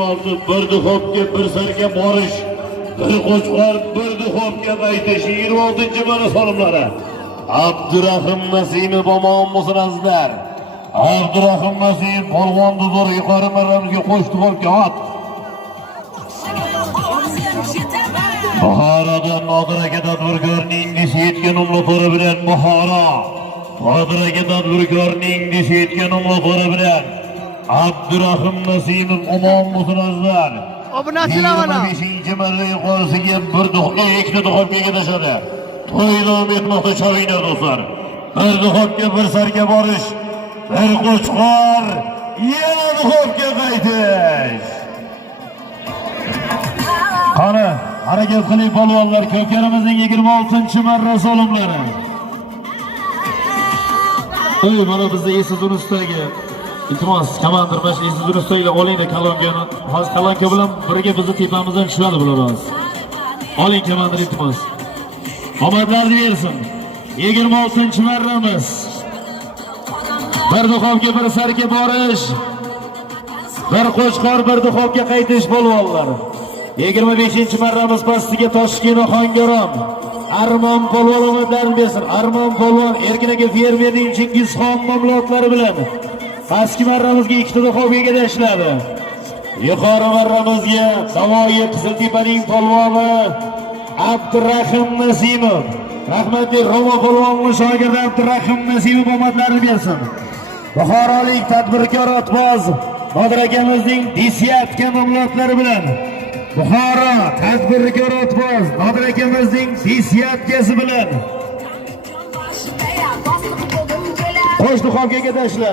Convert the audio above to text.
26 bir duxovka bir sarga borish, bir qo'chqor bir duxovka qaytish 26-mana solimlari. Abdurahim Nasimov omon bo'lsinizlar. Abdurahim Nasimov polvon dozor yuqori marramizga qo'shdi duxovka ot. Buxoroda Nodir aka tadbirkorning dishi yetgan umlatori bilan Buxoro. Nodir aka tadbirkorning dishi yetgan umlatori bilan Abdurahim Nasimov omon bo'lsinizlar. Obunachilar mana 25-marra yuqorisiga bir duxovka, ikkita duxovkaga tashadi. To'ylam etmoqda chavinglar do'stlar. Bir duxovka bir sarga borish, bir qo'chqor, yana duxovka qaytish. Qani, harakat qiling polvonlar, ko'karimizning 26-marra solimlari. Ey, mana bizda Isuzu ustaga iltimos, komandir bash Isuzu ustaga olinglar kalongani. Hozir kalonka bilan birga bizni tepamizdan tushadi bular hozir. Oling komandir iltimos. Omadlarni bersin. 26-marramiz. Bir duxovka bir sarga borish, bir qo'chqor bir duxovka qaytish polvonlar. 25-marramiz pastiga Toshkent Xongaron. Armon polvon omadlarini bersin. Armon polvon Erkin fermerning Chingizxon mamlokatlari bilan pastki marramizga ikkita duxovkaga tashladi. Yuqori marramizga Navoiy Qiziltepaning polvoni Abdurahim Nasimov. Rahmatli Roma polvonning shogirdi Abdurahim Nasimov omadlarini bersin. Buxorolik tadbirkor otboz Nodir akamizning desiyatga mamlokatlari bilan Buxoro tadbirkor otboz Nodir akamizning desiyatkasi bilan qo'sh duxovkaga tashladi.